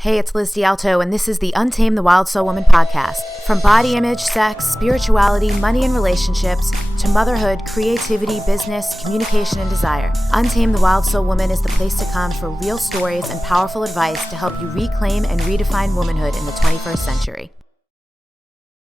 Hey, it's Liz D'Alto, and this is the Untame the Wild Soul Woman podcast. From body image, sex, spirituality, money and relationships, to motherhood, creativity, business, communication, and desire, Untame the Wild Soul Woman is the place to come for real stories and powerful advice to help you reclaim and redefine womanhood in the 21st century.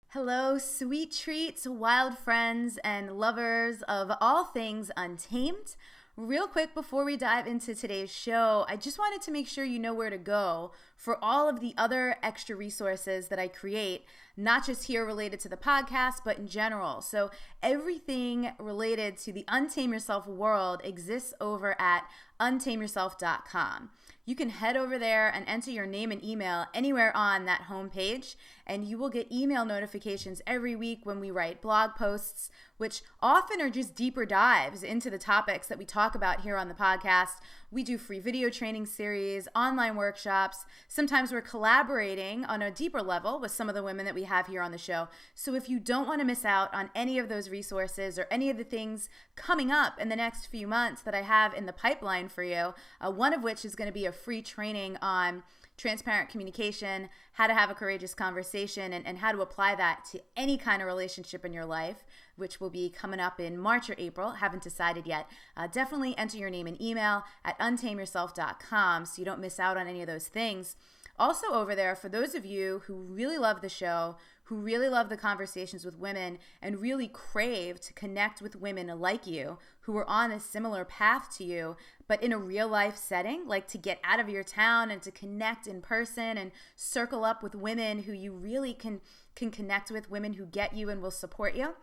Hello, sweet treats, wild friends, and lovers of all things untamed. Real quick before we dive into today's show, I just wanted to make sure you know where to go for all of the other extra resources that I create, not just here related to the podcast, but in general. So everything related to the Untame Yourself world exists over at untameyourself.com. You can head over there and enter your name and email anywhere on that homepage, and you will get email notifications every week when we write blog posts, which often are just deeper dives into the topics that we talk about here on the podcast. We do free video training series, online workshops. Sometimes we're collaborating on a deeper level with some of the women that we have here on the show. So if you don't want to miss out on any of those resources or any of the things coming up in the next few months that I have in the pipeline for you, one of which is going to be a free training on transparent communication, how to have a courageous conversation, and how to apply that to any kind of relationship in your life, which will be coming up in March or April. Haven't decided yet. Definitely enter your name and email at untameyourself.com so you don't miss out on any of those things. Also over there, for those of you who really love the show, who really love the conversations with women and really crave to connect with women like you who are on a similar path to you, but in a real life setting, like to get out of your town and to connect in person and circle up with women who you really can connect with, women who get you and will support you.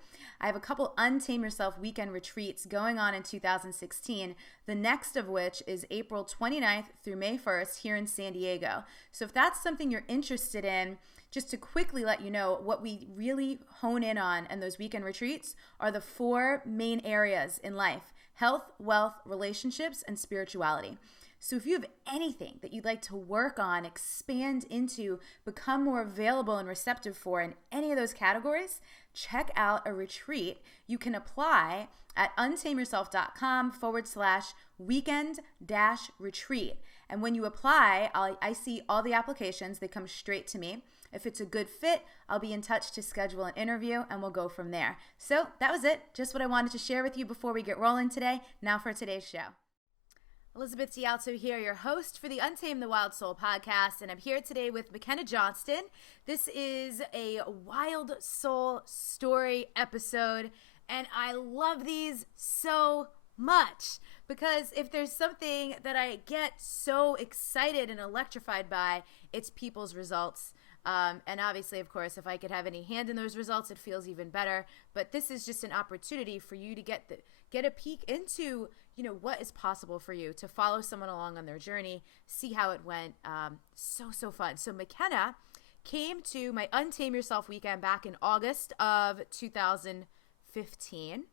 I have a couple Untame Yourself weekend retreats going on in 2016, the next of which is April 29th through May 1st here in San Diego. So if that's something you're interested in, just to quickly let you know, what we really hone in on in those weekend retreats are the four main areas in life: health, wealth, relationships, and spirituality. So if you have anything that you'd like to work on, expand into, become more available and receptive for in any of those categories, check out a retreat. You can apply at untameyourself.com/weekend-retreat. And when you apply, I see all the applications. They come straight to me. If it's a good fit, I'll be in touch to schedule an interview and we'll go from there. So that was it. Just what I wanted to share with you before we get rolling today. Now for today's show. Elizabeth D'Alto here, your host for the Untame the Wild Soul podcast, and I'm here today with Makenna Johnston. This is a wild soul story episode, and I love these so much because if there's something that I get so excited and electrified by, it's people's results. And obviously, of course, if I could have any hand in those results, it feels even better. But this is just an opportunity for you to get a peek into, what is possible for you, to follow someone along on their journey, see how it went. So fun. So McKenna came to my Untame Yourself weekend back in August of 2015.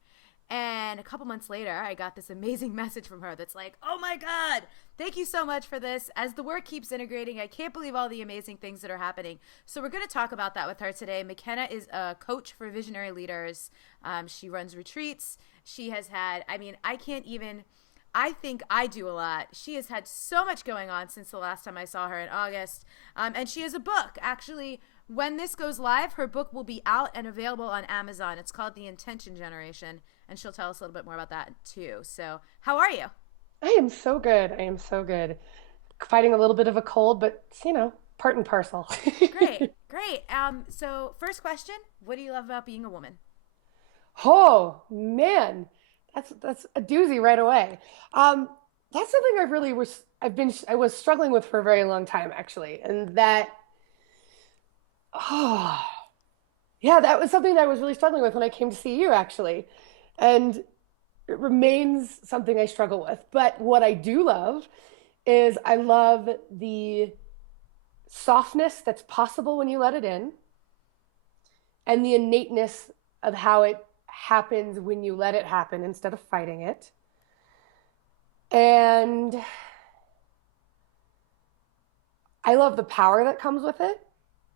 And a couple months later, I got this amazing message from her that's like, oh my God, thank you so much for this. As the work keeps integrating, I can't believe all the amazing things that are happening. So we're going to talk about that with her today. McKenna is a coach for visionary leaders. She runs retreats. She has had, I think I do a lot. She has had so much going on since the last time I saw her in August. And she has a book. Actually, when this goes live, her book will be out and available on Amazon. It's called The Intention Generation. And she'll tell us a little bit more about that too. So how are you? I am so good. Fighting a little bit of a cold, but part and parcel. Great. So first question, what do you love about being a woman? Oh man, that's a doozy right away. That's something I was struggling with for a very long time actually. And that was something that I was really struggling with when I came to see you actually. And it remains something I struggle with. But what I do love is I love the softness that's possible when you let it in, and the innateness of how it happens when you let it happen instead of fighting it. And I love the power that comes with it.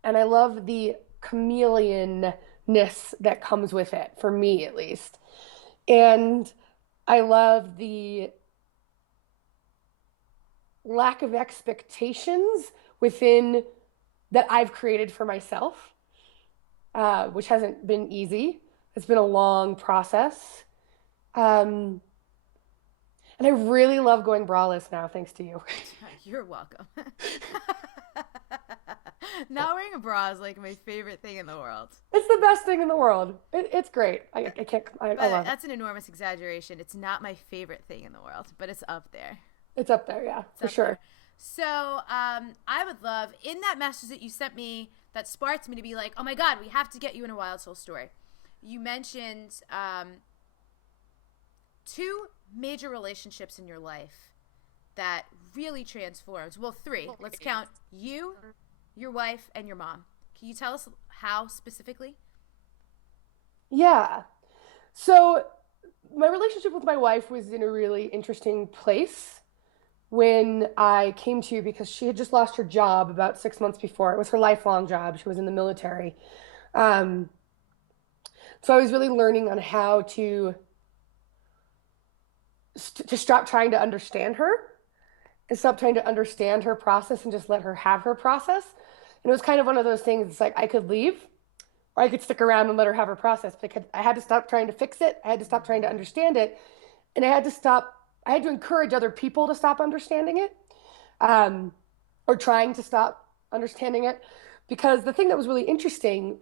And I love the chameleonness that comes with it, for me at least. And I love the lack of expectations within that I've created for myself, which hasn't been easy. It's been a long process. Um, and I really love going braless now, thanks to you. You're welcome. Not wearing a bra is like my favorite thing in the world. It's the best thing in the world. It's great. I can't, I But love it. that's an enormous exaggeration. It's not my favorite thing in the world, but it's up there. It's up there, yeah, It's for up there. sure. So I would love, in that message that you sent me that sparked me to be like, oh my God, we have to get you in a Wild Soul story. You mentioned two major relationships in your life that really transformed. Well, three. Let's count you, your wife, and your mom. Can you tell us how specifically? Yeah. So my relationship with my wife was in a really interesting place when I came to you because she had just lost her job about 6 months before. It was her lifelong job. She was in the military. Um, so I was really learning on how to stop trying to understand her and stop trying to understand her process and just let her have her process. And it was kind of one of those things. It's like I could leave or I could stick around and let her have her process. Because I had to stop trying to fix it. I had to stop trying to understand it, and I had to encourage other people to stop understanding it, um, or trying to stop understanding it. Because the thing that was really interesting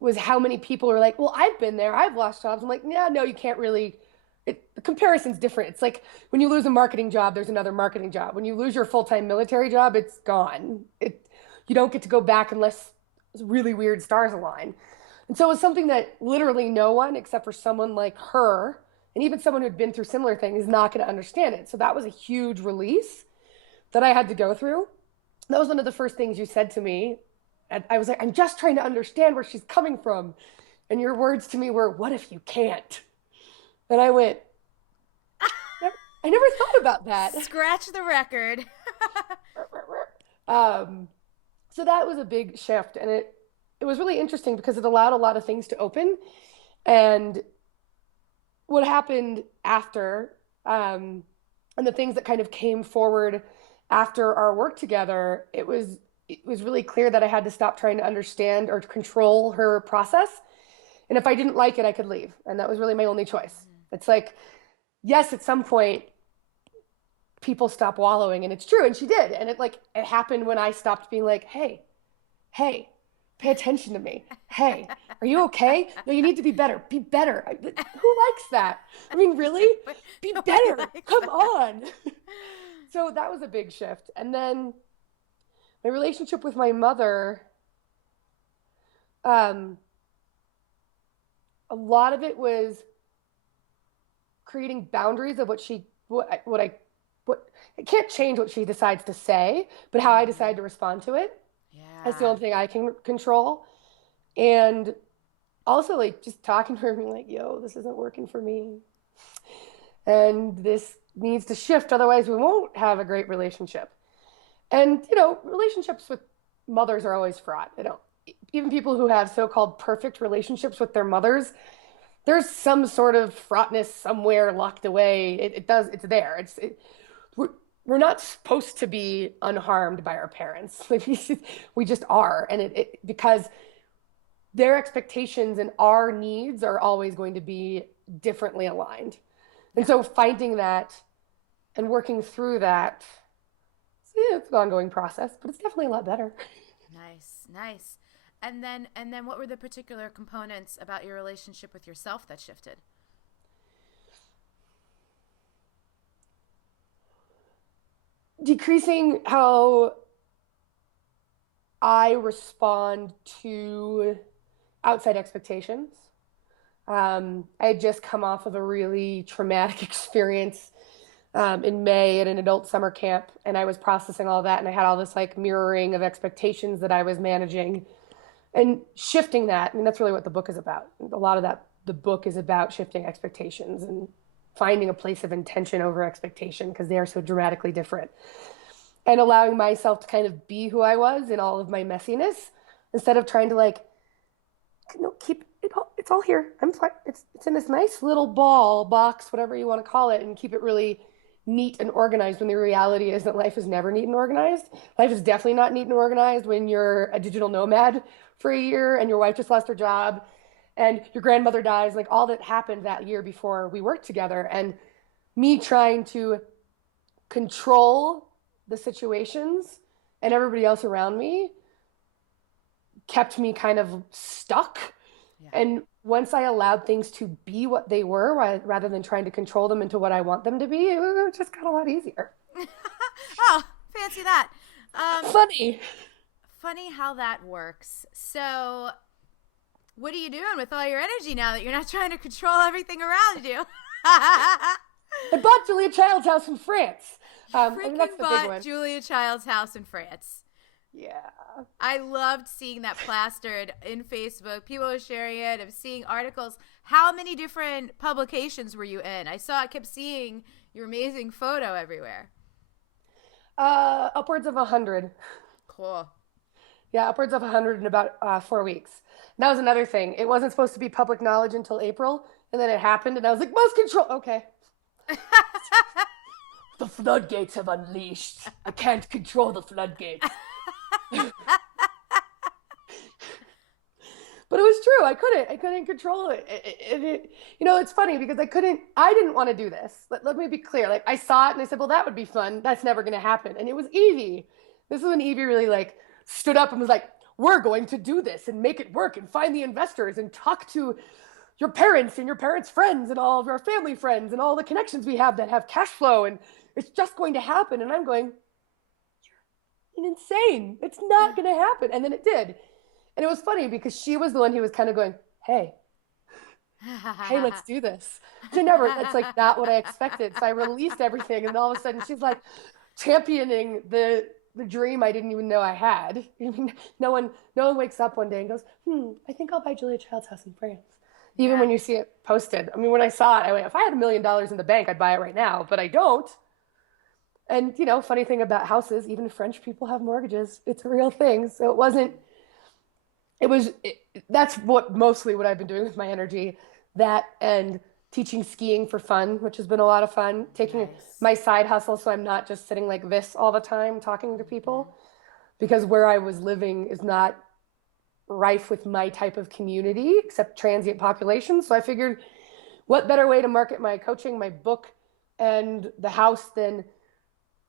was how many people were like, well, I've been there. I've lost jobs. I'm like, yeah, no, you can't really. The comparison's different. It's like when you lose a marketing job, there's another marketing job. When you lose your full-time military job, it's gone. You don't get to go back unless really weird stars align. And so it was something that literally no one, except for someone like her, and even someone who'd been through similar things, is not going to understand it. So that was a huge release that I had to go through. That was one of the first things you said to me. And I was like, I'm just trying to understand where she's coming from. And your words to me were, what if you can't? And I went, I never thought about that. Scratch the record. um, so that was a big shift. And it was really interesting because it allowed a lot of things to open. And what happened after, and the things that kind of came forward after our work together, it was really clear that I had to stop trying to understand or to control her process. And if I didn't like it, I could leave. And that was really my only choice. It's like, yes, at some point, people stop wallowing, and it's true. And she did. And it happened when I stopped being like, hey, pay attention to me. Hey, are you okay? No, you need to be better. Be better. Who likes that? I mean, really? Be better. Come on. So that was a big shift. And then my relationship with my mother, um, a lot of it was creating boundaries of what I can't change what she decides to say, but how I decide to respond to it. That's the Yeah. only thing I can control. And also like just talking to her and being like, yo, this isn't working for me. And this needs to shift. Otherwise we won't have a great relationship. And, relationships with mothers are always fraught. Even people who have so-called perfect relationships with their mothers, there's some sort of fraughtness somewhere locked away. It's there. We're, we're not supposed to be unharmed by our parents. Like, we just are. And because their expectations and our needs are always going to be differently aligned. And so finding that and working through that, it's an ongoing process, but it's definitely a lot better. Nice, nice. And then what were the particular components about your relationship with yourself that shifted? Decreasing how I respond to outside expectations. I had just come off of a really traumatic experience in May at an adult summer camp, and I was processing all that, and I had all this like mirroring of expectations that I was managing and shifting that. I mean, that's really what the book is about. A lot of that, the book is about shifting expectations and finding a place of intention over expectation because they are so dramatically different. And allowing myself to kind of be who I was in all of my messiness instead of trying to like, no, keep it all, it's all here. I'm fine. It's in this nice little ball box, whatever you want to call it, and keep it really neat and organized when the reality is that life is never neat and organized. Life is definitely not neat and organized when you're a digital nomad for a year and your wife just lost her job and your grandmother dies, like all that happened that year before we worked together. And me trying to control the situations and everybody else around me kept me kind of stuck. Yeah. And once I allowed things to be what they were, rather than trying to control them into what I want them to be, it just got a lot easier. Oh, fancy that. Funny. Funny how that works. So, what are you doing with all your energy now that you're not trying to control everything around you? I bought Julia Child's house in France. I mean, that's the big bought one. Julia Child's house in France. Yeah. I loved seeing that plastered in Facebook. People were sharing it. I'm seeing articles. How many different publications were you in? I kept seeing your amazing photo everywhere. Upwards of 100. Cool. Yeah, upwards of 100 in about 4 weeks. And that was another thing. It wasn't supposed to be public knowledge until April, and then it happened, and I was like, most control. Okay. The floodgates have unleashed. I can't control the floodgates. But it was true. I couldn't control it. It's funny because I didn't want to do this. Let me be clear. Like I saw it and I said, well, that would be fun. That's never going to happen. And it was Evie. This is when Evie really like stood up and was like, we're going to do this and make it work and find the investors and talk to your parents and your parents' friends and all of our family friends and all the connections we have that have cash flow. And it's just going to happen. And I'm going, you're insane. It's not going to happen. And then it did. And it was funny because she was the one who was kind of going, hey, let's do this. It's like not what I expected. So I released everything. And all of a sudden she's like championing the dream I didn't even know I had. No one wakes up one day and goes, I think I'll buy Julia Child's house in France. Even when you see it posted. I mean, when I saw it, I went, if I had $1 million in the bank, I'd buy it right now, but I don't. And, funny thing about houses, even French people have mortgages. It's a real thing. So that's mostly what I've been doing with my energy, that and teaching skiing for fun, which has been a lot of fun, taking my side hustle. So I'm not just sitting like this all the time talking to people, because where I was living is not rife with my type of community except transient population. So I figured what better way to market my coaching, my book, and the house than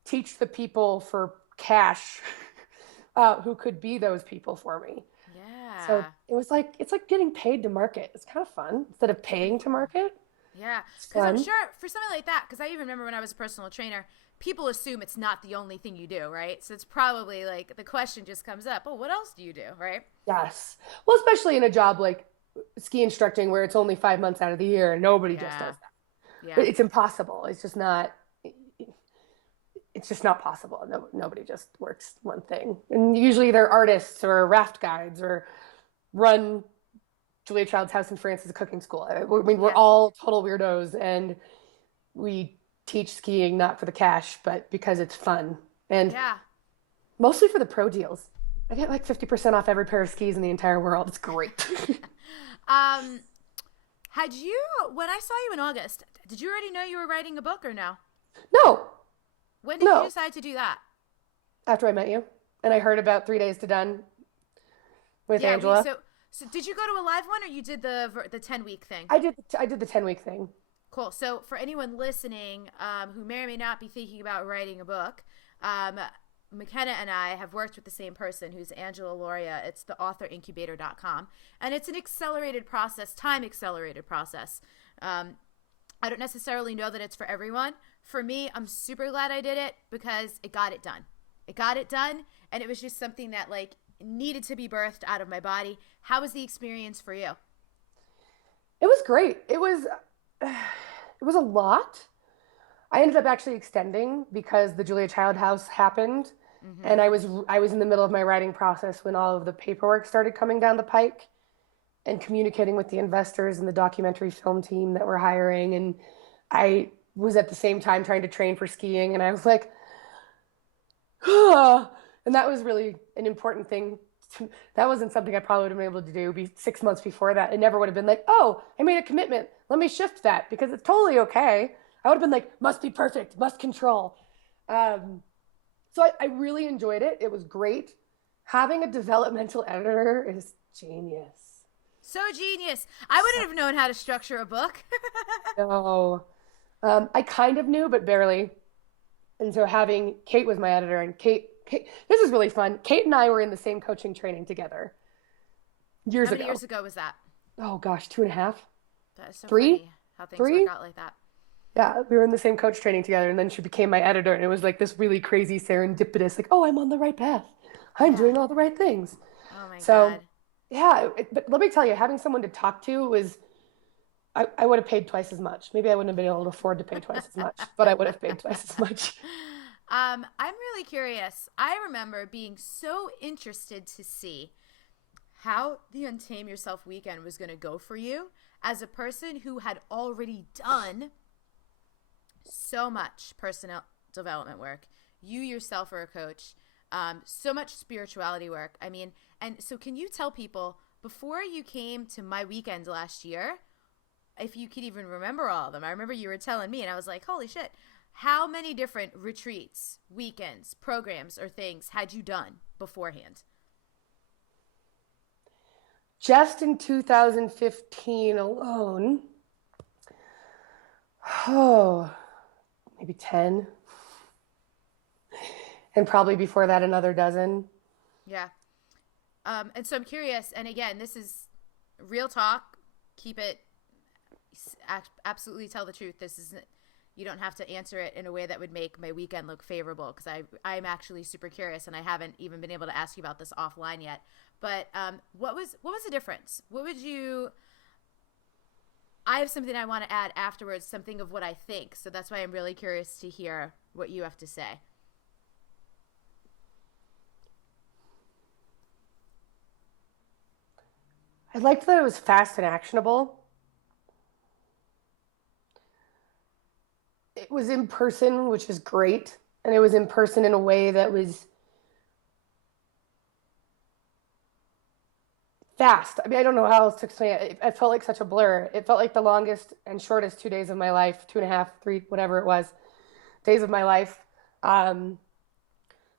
teach the people for cash who could be those people for me. Yeah. So it's like getting paid to market. It's kind of fun instead of paying to market. Yeah. Because I'm sure for something like that, because I even remember when I was a personal trainer, people assume it's not the only thing you do, right? So it's probably like the question just comes up, oh, what else do you do, right? Yes. Well, especially in a job like ski instructing where it's only 5 months out of the year and nobody just does that. Yeah. It's impossible. It's just not possible. Nobody just works one thing. And usually they're artists or raft guides or run Julia Child's house in France as a cooking school. I mean, we're all total weirdos, and we teach skiing not for the cash, but because it's fun. And mostly for the pro deals. I get like 50% off every pair of skis in the entire world. It's great. When I saw you in August, did you already know you were writing a book or no? No. When did you decide to do that? After I met you. And I heard about 3 Days to Done with Angela. So did you go to a live one, or you did the 10-week thing? I did the 10-week thing. Cool. So for anyone listening who may or may not be thinking about writing a book, McKenna and I have worked with the same person, who's Angela Loria. It's the authorincubator.com. And it's an accelerated process, time accelerated process. I don't necessarily know that it's for everyone. For me, I'm super glad I did it because it got it done. It got it done, and it was just something that like needed to be birthed out of my body. How was the experience for you? It was great. It was a lot. I ended up actually extending because the Julia Child house happened. Mm-hmm. And I was in the middle of my writing process when all of the paperwork started coming down the pike, and communicating with the investors and the documentary film team that we're hiring. And I was at the same time trying to train for skiing. And I was like, and that was really an important thing. That wasn't something I probably would have been able to do 6 months before that. It never would have been like, oh, I made a commitment. Let me shift that, because it's totally okay. I would have been like, must be perfect, must control. So I really enjoyed it. It was great. Having a developmental editor is genius. So genius. I wouldn't have known how to structure a book. No. I kind of knew, but barely. And so having Kate was my editor, and Kate, this is really fun. Kate and I were in the same coaching training together years How many ago. years ago was that? Oh gosh, 2.5, That is so three, funny how things three. work out like that. Yeah, we were in the same coach training together, and then she became my editor, and it was like this really crazy serendipitous, like, oh, I'm on the right path. I'm Yeah. doing all the right things. Oh my So, God. yeah, but let me tell you, having someone to talk to was, I would have paid twice as much. Maybe I wouldn't have been able to afford to pay twice as much, but I would have paid twice as much. I'm really curious. I remember being so interested to see how the Untame Yourself weekend was going to go for you as a person who had already done so much personal development work. You yourself are a coach, so much spirituality work. I mean, and so can you tell people before you came to my weekend last year, if you could even remember all of them? I remember you were telling me and I was like, holy shit, how many different retreats, weekends, programs, or things had you done beforehand? Just in 2015 alone, oh, maybe 10. And probably before that, another dozen. Yeah. And so I'm curious, and again, this is real talk. Keep it, absolutely tell the truth. This isn't, you don't have to answer it in a way that would make my weekend look favorable, because I'm actually super curious, and I haven't even been able to ask you about this offline yet. But what was the difference? What would you? I have something I want to add afterwards, something of what I think. So that's why I'm really curious to hear what you have to say. I liked that it was fast and actionable. It was in person, which is great. And it was in person in a way that was fast. I mean, I don't know how else to explain it. It felt like such a blur. It felt like the longest and shortest 2 days of my life, 2.5, 3, whatever it was, days of my life. Um,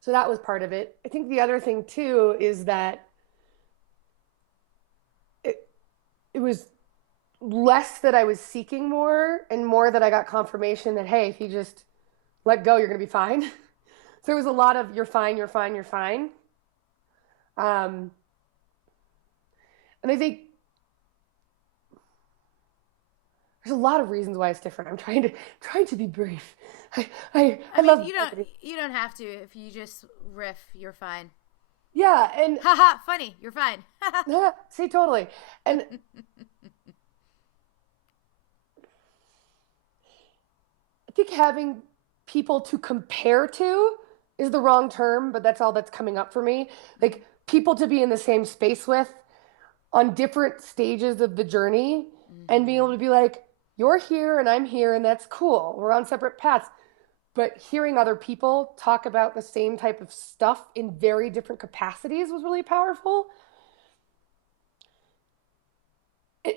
so that was part of it. I think the other thing too is that it was less that I was seeking more and more that I got confirmation that, hey, if you just let go, you're going to be fine. So there was a lot of you're fine, you're fine, you're fine. And I think there's a lot of reasons why it's different. I'm trying to be brief. I I mean, love you don't have to. If you just riff, you're fine. yeah, and Haha, funny, you're fine. yeah, see, totally. And I think having people to compare to is the wrong term, but that's all that's coming up for me. Like people to be in the same space with on different stages of the journey and being able to be like, you're here and I'm here and that's cool. We're on separate paths. But hearing other people talk about the same type of stuff in very different capacities was really powerful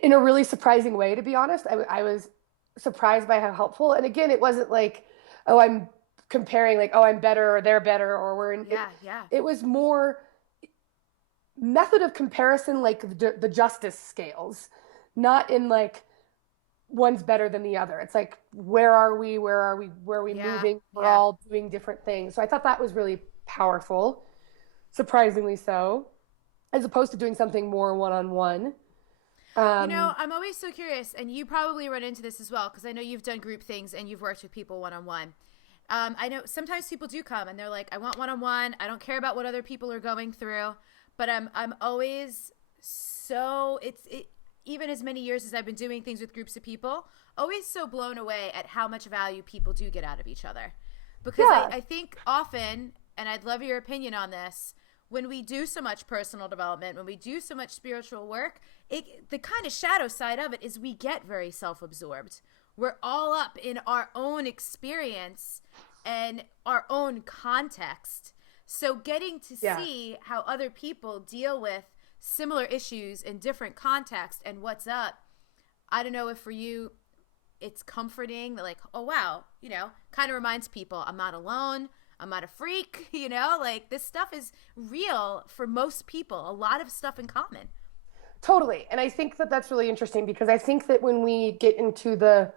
in a really surprising way, to be honest. I was surprised by how helpful. And again, it wasn't like, oh, I'm comparing, like, oh, I'm better or they're better or we're in. Yeah. It was more method of comparison, like the justice scales, not in like one's better than the other. It's like, where are we? Where are we? Where are we moving? We're all doing different things. So I thought that was really powerful, surprisingly so, as opposed to doing something more one-on-one. I'm always so curious, and you probably run into this as well, because I know you've done group things and you've worked with people one-on-one. I know sometimes people do come and they're like, I want one-on-one. I don't care about what other people are going through, but I'm always so even as many years as I've been doing things with groups of people, always so blown away at how much value people do get out of each other. Because I think often, and I'd love your opinion on this, when we do so much personal development, when we do so much spiritual work, the kind of shadow side of it is we get very self-absorbed. We're all up in our own experience and our own context. So getting to see how other people deal with similar issues in different contexts and what's up, I don't know if for you, it's comforting that like, oh wow, kind of reminds people I'm not alone. I'm not a freak, like this stuff is real for most people, a lot of stuff in common. Totally. And I think that that's really interesting because I think that when we get into the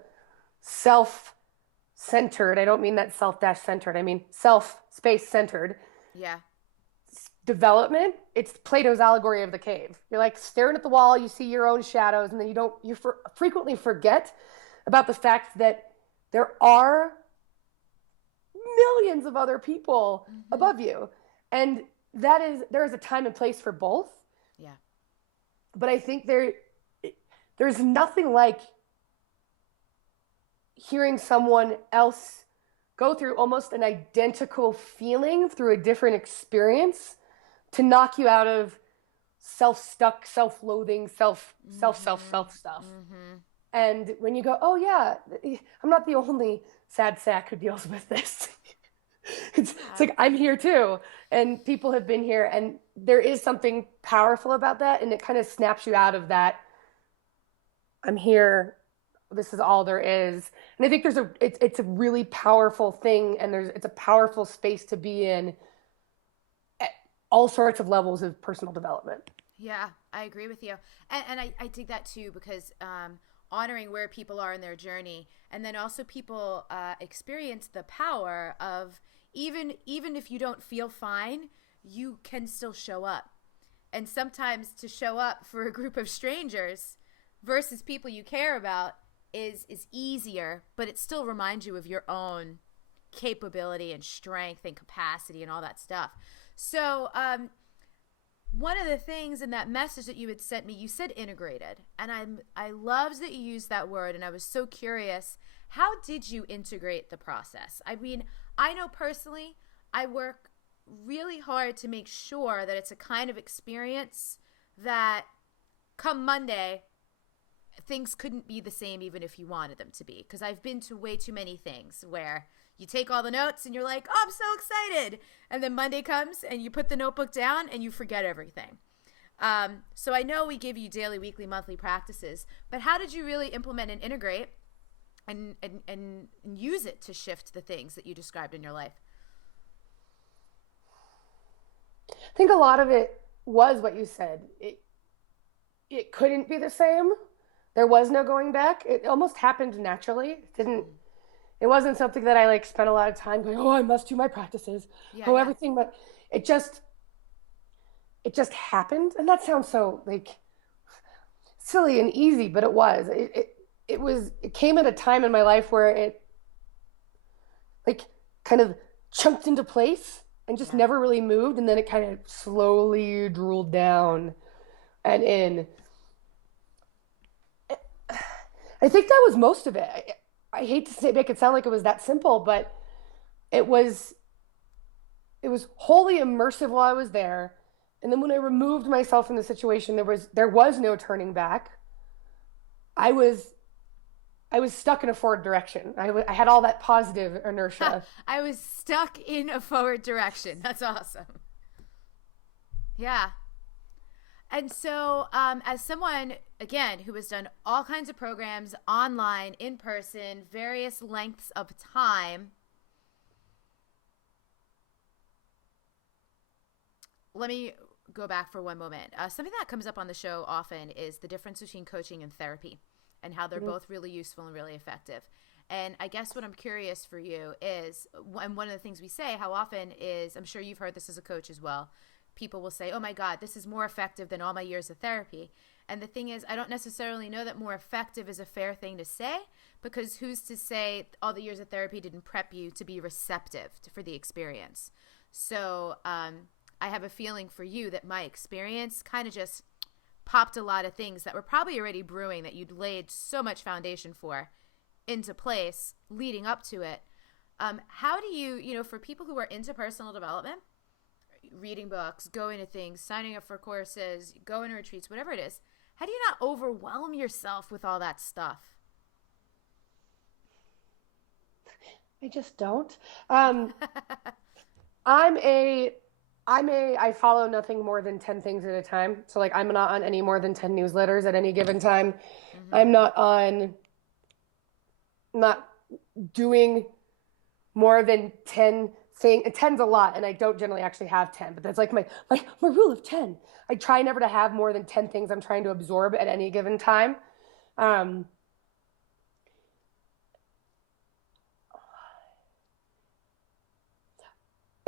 self centered, I don't mean that self dash centered, I mean self space centered Yeah. development, it's Plato's allegory of the cave. You're like staring at the wall, you see your own shadows, and then frequently forget about the fact that there are millions of other people above you. And there is a time and place for both. Yeah. But I think there's nothing like hearing someone else go through almost an identical feeling through a different experience to knock you out of self-stuck, self-loathing, self stuff. And when you go, oh yeah, I'm not the only sad sack who deals with this. It's like, I'm here too. And people have been here. And there is something powerful about that. And it kind of snaps you out of that. I'm here. This is all there is. And I think it's a really powerful thing. And it's a powerful space to be in at all sorts of levels of personal development. Yeah, I agree with you. And I dig that too, because honoring where people are in their journey, and then also people experience the power of even if you don't feel fine, you can still show up. And sometimes to show up for a group of strangers versus people you care about is easier, but it still reminds you of your own capability and strength and capacity and all that stuff. So one of the things in that message that you had sent me, you said integrated, and I loved that you used that word, and I was so curious. How did you integrate the process? I mean, I know personally, I work really hard to make sure that it's a kind of experience that come Monday, things couldn't be the same even if you wanted them to be. Because I've been to way too many things where you take all the notes and you're like, oh, I'm so excited. And then Monday comes and you put the notebook down and you forget everything. So I know we give you daily, weekly, monthly practices, but how did you really implement and integrate and use it to shift the things that you described in your life? I think a lot of it was what you said. It couldn't be the same. There was no going back. It almost happened naturally. It wasn't something that I like spent a lot of time going, oh, I must do my practices. Everything, but it just happened. And that sounds so like silly and easy, but it was. It came at a time in my life where it like kind of chunked into place and just never really moved, and then it kind of slowly drooled down and in. I think that was most of it. I hate to make it sound like it was that simple, but it was wholly immersive while I was there. And then when I removed myself from the situation, there was no turning back. I was stuck in a forward direction. I had all that positive inertia. I was stuck in a forward direction. That's awesome. Yeah. And so as someone, again, who has done all kinds of programs online, in person, various lengths of time, let me go back for one moment. Something that comes up on the show often is the difference between coaching and therapy and how they're both really useful and really effective. And I guess what I'm curious for you is, and one of the things we say how often is, I'm sure you've heard this as a coach as well, people will say, oh my God, this is more effective than all my years of therapy. And the thing is, I don't necessarily know that more effective is a fair thing to say, because who's to say all the years of therapy didn't prep you to be receptive for the experience? So I have a feeling for you that my experience kind of just popped a lot of things that were probably already brewing that you'd laid so much foundation for into place leading up to it. How do you, for people who are into personal development, reading books, going to things, signing up for courses, going to retreats, whatever it is, how do you not overwhelm yourself with all that stuff? I just don't. I follow nothing more than 10 things at a time. So like, I'm not on any more than 10 newsletters at any given time. I'm not on not doing more than 10 things. 10's a lot, and I don't generally actually have 10, but that's like my rule of 10. I try never to have more than 10 things I'm trying to absorb at any given time. Um,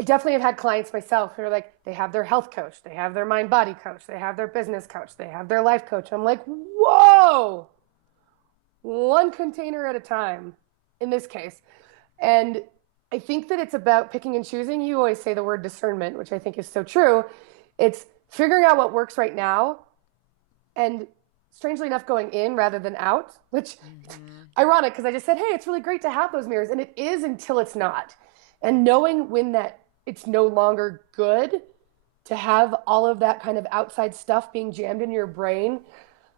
I definitely have had clients myself who are like, they have their health coach, they have their mind body coach, they have their business coach, they have their life coach. I'm like, whoa, one container at a time in this case. And I think that it's about picking and choosing. You always say the word discernment, which I think is so true. It's figuring out what works right now and strangely enough going in rather than out, which ironic because I just said, hey, it's really great to have those mirrors. And it is until it's not. And knowing when that it's no longer good to have all of that kind of outside stuff being jammed in your brain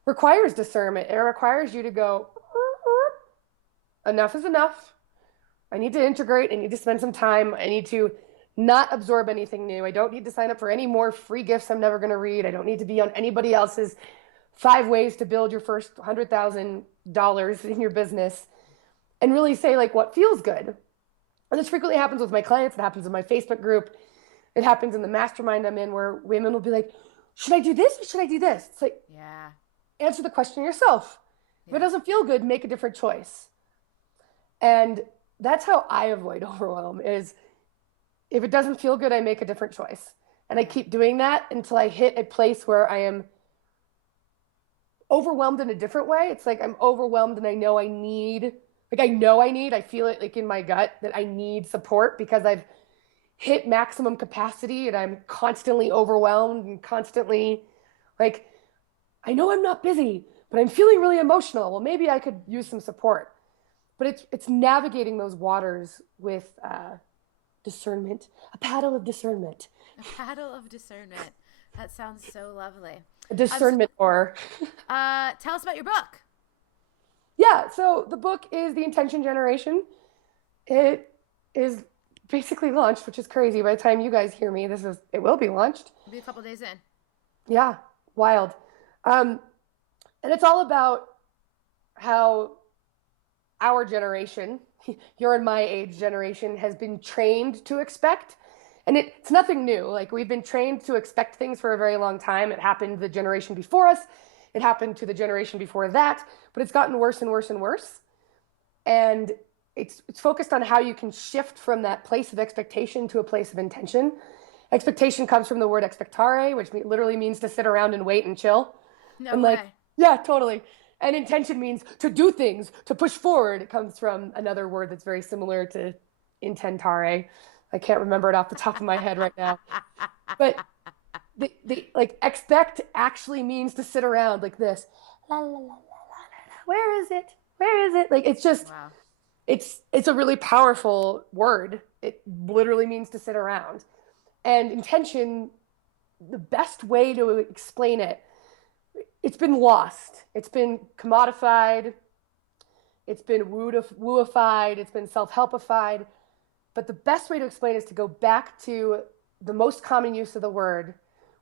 requires discernment. It requires you to go, enough is enough. I need to integrate. I need to spend some time. I need to not absorb anything new. I don't need to sign up for any more free gifts I'm never going to read. I don't need to be on anybody else's 5 ways to build your first $100,000 in your business, and really say like what feels good. And this frequently happens with my clients. It happens in my Facebook group. It happens in the mastermind I'm in where women will be like, should I do this or should I do this? It's like, yeah, answer the question yourself. If it doesn't feel good, make a different choice. And that's how I avoid overwhelm is if it doesn't feel good, I make a different choice. And I keep doing that until I hit a place where I am overwhelmed in a different way. It's like I'm overwhelmed and I know I need, I feel it like in my gut that I need support because I've hit maximum capacity and I'm constantly overwhelmed and constantly like, I know I'm not busy, but I'm feeling really emotional. Well, maybe I could use some support. But it's navigating those waters with discernment, a paddle of discernment. A paddle of discernment. That sounds so lovely. A discernment or. Tell us about your book. Yeah, so the book is The Intention Generation. It is basically launched, which is crazy. By the time you guys hear me, it will be launched. It'll be a couple days in. Yeah, wild. And it's all about how our generation, your and my age generation, has been trained to expect. And it's nothing new. Like we've been trained to expect things for a very long time. It happened the generation before us. It happened to the generation before that, but it's gotten worse and worse and worse. And it's focused on how you can shift from that place of expectation to a place of intention. Expectation comes from the word expectare, which literally means to sit around and wait and chill. No and way. Like, yeah, totally. And intention means to do things, to push forward. It comes from another word that's very similar to intentare. I can't remember it off the top of my head right now. But the like expect actually means to sit around like this. La, la, la, la, la, la. Where is it? Where is it? Like it's just Wow. it's a really powerful word. It literally means to sit around. And intention, the best way to explain it, it's been lost. It's been commodified. It's been wooified. It's been self-helpified. But the best way to explain it is to go back to the most common use of the word,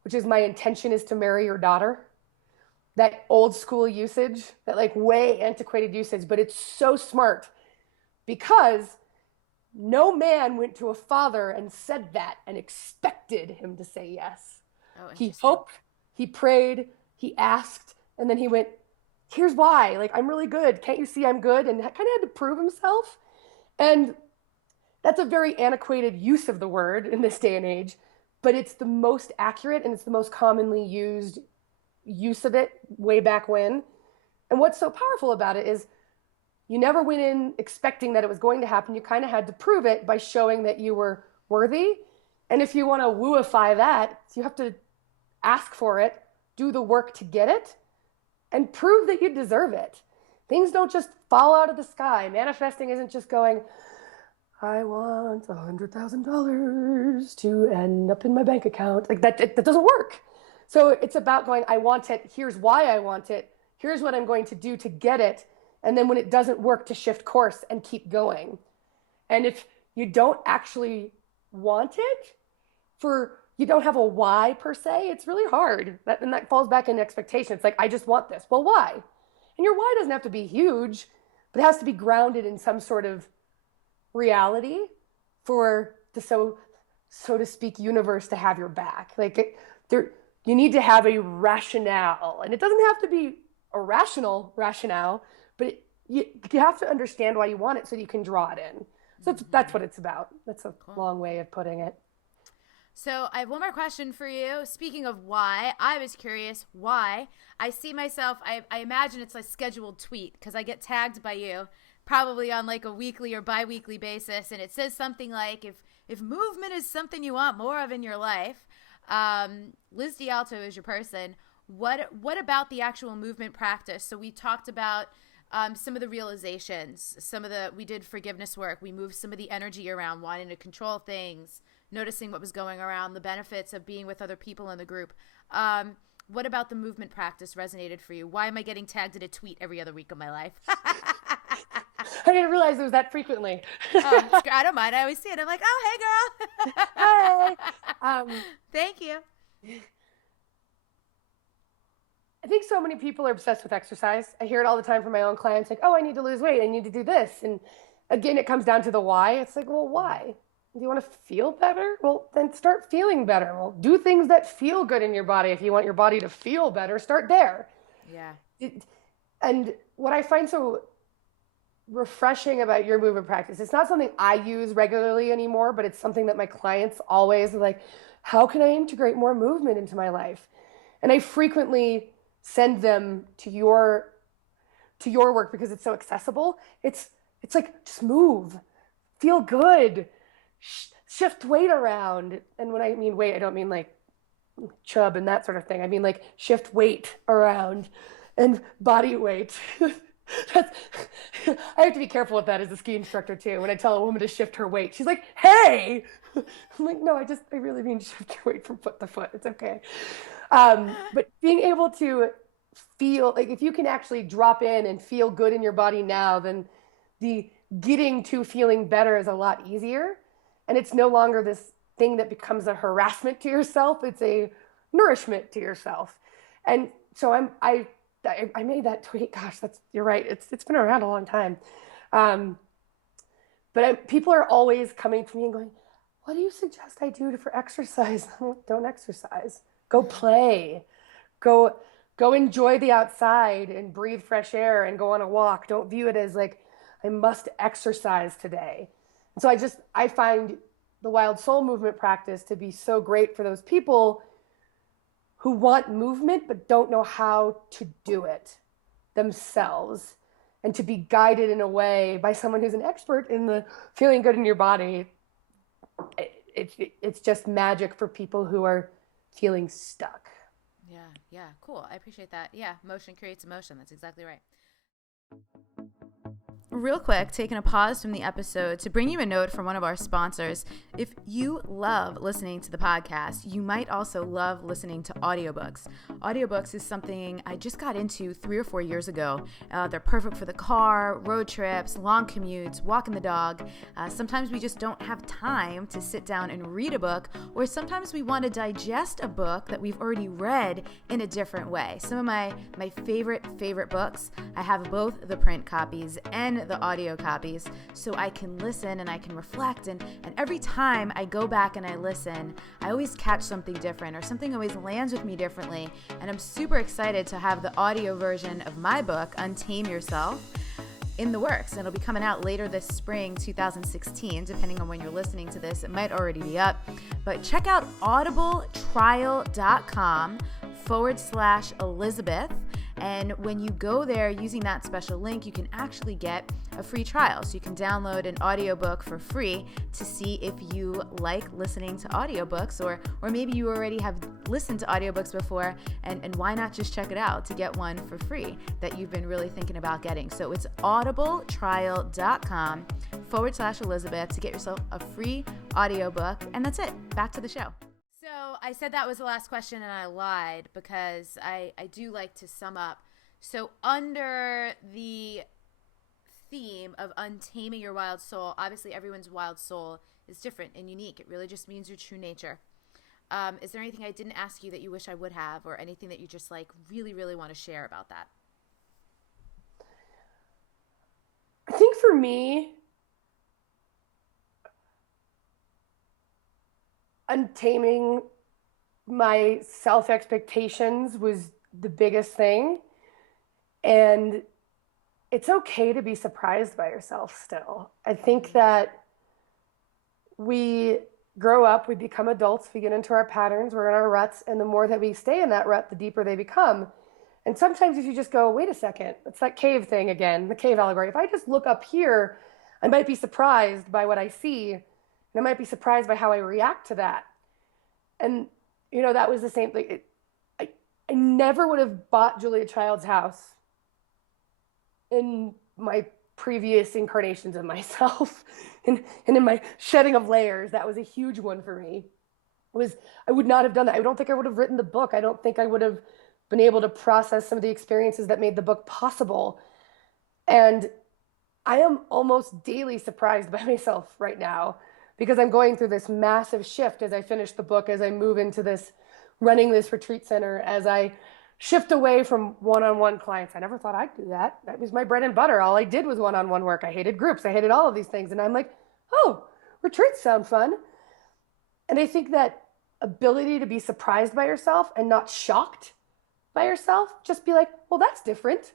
which is my intention is to marry your daughter. That old school usage, that like way antiquated usage, but it's so smart because no man went to a father and said that and expected him to say yes. Oh, he hoped, he prayed, he asked, and then he went, here's why. Like, I'm really good. Can't you see I'm good? And kind of had to prove himself. And that's a very antiquated use of the word in this day and age, but it's the most accurate and it's the most commonly used use of it way back when. And what's so powerful about it is you never went in expecting that it was going to happen. You kind of had to prove it by showing that you were worthy. And if you want to wooify that, you have to ask for it, do the work to get it, and prove that you deserve it. Things don't just fall out of the sky. Manifesting isn't just going, I want $100,000 to end up in my bank account. Like that doesn't work. So it's about going, I want it. Here's why I want it. Here's what I'm going to do to get it. And then when it doesn't work, to shift course and keep going. And if you don't actually want it, you don't have a why per se, it's really hard. And that falls back into expectation. It's like, I just want this. Well, why? And your why doesn't have to be huge. but it has to be grounded in some sort of reality for the so to speak universe to have your back. You need to have a rationale, and it doesn't have to be a rational rationale, but you have to understand why you want it so you can draw it in. So that's what it's about. That's a long way of putting it. So I have one more question for you. Speaking of why, I was curious why. I see myself, I imagine it's a scheduled tweet because I get tagged by you probably on like a weekly or bi-weekly basis. And it says something like, if movement is something you want more of in your life, Liz D'Alto is your person. What about the actual movement practice? So we talked about some of the realizations, we did forgiveness work. We moved some of the energy around, wanting to control things, noticing what was going around, the benefits of being with other people in the group. What about the movement practice resonated for you? Why am I getting tagged in a tweet every other week of my life? I didn't realize it was that frequently. I don't mind. I always see it. I'm like, oh, hey, girl. Hi. Thank you. I think so many people are obsessed with exercise. I hear it all the time from my own clients, like, oh, I need to lose weight. I need to do this. And again, it comes down to the why. It's like, well, why? Do you want to feel better? Well, then start feeling better. Well, do things that feel good in your body. If you want your body to feel better, start there. Yeah. And what I find so refreshing about your movement practice, it's not something I use regularly anymore, but it's something that my clients always are like, how can I integrate more movement into my life? And I frequently send them to your work because it's so accessible. It's like, just move, feel good, shift weight around. And when I mean weight, I don't mean like chub and that sort of thing. I mean like shift weight around and body weight. I have to be careful with that as a ski instructor too. When I tell a woman to shift her weight, she's like, hey, I'm like, no, I really mean shift your weight from foot to foot. It's okay. But being able to feel like, if you can actually drop in and feel good in your body now, then the getting to feeling better is a lot easier. And it's no longer this thing that becomes a harassment to yourself. It's a nourishment to yourself. And so I made that tweet. Gosh, you're right. It's been around a long time. But people are always coming to me and going, what do you suggest I do for exercise? Don't exercise. Go play. Go enjoy the outside and breathe fresh air and go on a walk. Don't view it as like, I must exercise today. And so I find the Wild Soul movement practice to be so great for those people who want movement but don't know how to do it themselves, and to be guided in a way by someone who's an expert in the feeling good in your body. It's just magic for people who are feeling stuck. Yeah, cool. I appreciate that. Yeah, motion creates emotion. That's exactly right. Real quick, taking a pause from the episode to bring you a note from one of our sponsors. If you love listening to the podcast, you might also love listening to audiobooks. Audiobooks is something I just got into 3 or 4 years ago. They're perfect for the car, road trips, long commutes, walking the dog. Sometimes we just don't have time to sit down and read a book, or sometimes we want to digest a book that we've already read in a different way. Some of my favorite books, I have both the print copies and the audio copies, so I can listen and I can reflect, and every time I go back and I listen, I always catch something different, or something always lands with me differently. And I'm super excited to have the audio version of my book, Untame Yourself, in the works. And it'll be coming out later this spring, 2016, depending on when you're listening to this. It might already be up, but check out audibletrial.com/Elizabeth. And when you go there using that special link, you can actually get a free trial. So you can download an audiobook for free to see if you like listening to audiobooks, or maybe you already have listened to audiobooks before, and why not just check it out to get one for free that you've been really thinking about getting. So it's audibletrial.com/Elizabeth to get yourself a free audiobook. And that's it. Back to the show. So I said that was the last question, and I lied because I do like to sum up. So under the theme of untaming your wild soul, obviously everyone's wild soul is different and unique. It really just means your true nature. Is there anything I didn't ask you that you wish I would have, or anything that you just like really, really want to share about that? for me, untaming my self-expectations was the biggest thing. And it's okay to be surprised by yourself still. I think that we grow up, we become adults, we get into our patterns, we're in our ruts, and the more that we stay in that rut, the deeper they become. And sometimes if you just go, wait a second, it's that cave thing again, the cave allegory. If I just look up here, I might be surprised by what I see, and I might be surprised by how I react to that. And, that was the same thing. I never would have bought Julia Child's house in my previous incarnations of myself and in my shedding of layers. That was a huge one for me. I would not have done that. I don't think I would have written the book. I don't think I would have been able to process some of the experiences that made the book possible. And I am almost daily surprised by myself right now because I'm going through this massive shift as I finish the book, as I move into this, running this retreat center, as I shift away from one-on-one clients. I never thought I'd do that. That was my bread and butter. All I did was one-on-one work. I hated groups. I hated all of these things. And I'm like, oh, retreats sound fun. And I think that ability to be surprised by yourself and not shocked by yourself, just be like, well, that's different.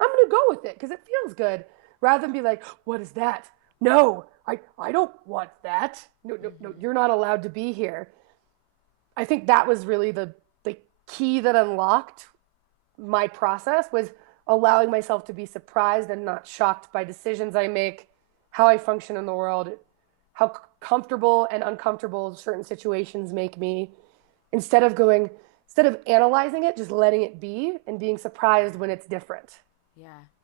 I'm going to go with it because it feels good. Rather than be like, what is that? No, I don't want that. No, you're not allowed to be here. I think that was really the key that unlocked my process, was allowing myself to be surprised and not shocked by decisions I make, how I function in the world, how comfortable and uncomfortable certain situations make me. Instead of analyzing it, just letting it be and being surprised when it's different.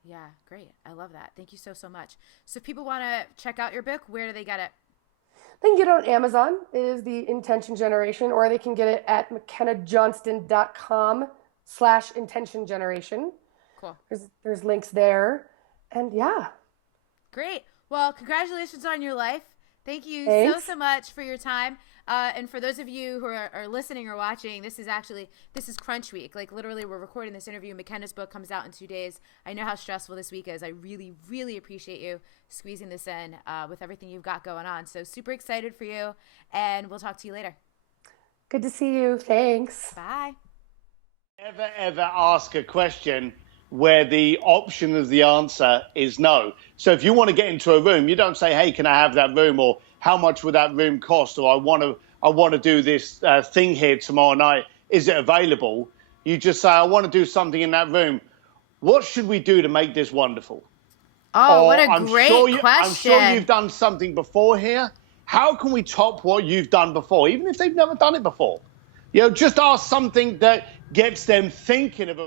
Yeah, great. I love that. Thank you so much. So if people want to check out your book, where do they get it? They can get it on Amazon. It is The Intention Generation, or they can get it at MakennaJohnston.com/intention generation. Cool. There's links there. And yeah. Great. Well, congratulations on your life. Thank you Thanks. so much for your time. And for those of you who are listening or watching, this is Crunch Week. Like literally we're recording this interview. McKenna's book comes out in 2 days. I know how stressful this week is. I really, really appreciate you squeezing this in with everything you've got going on. So super excited for you, and we'll talk to you later. Good to see you. Thanks. Bye. Ever ask a question where the option of the answer is no. So if you want to get into a room, you don't say, hey, can I have that room? Or how much would that room cost? Or I want to do this thing here tomorrow night. Is it available? You just say, I want to do something in that room. What should we do to make this wonderful? Oh, what a great question. I'm sure you've done something before here. How can we top what you've done before, even if they've never done it before? Just ask something that gets them thinking of a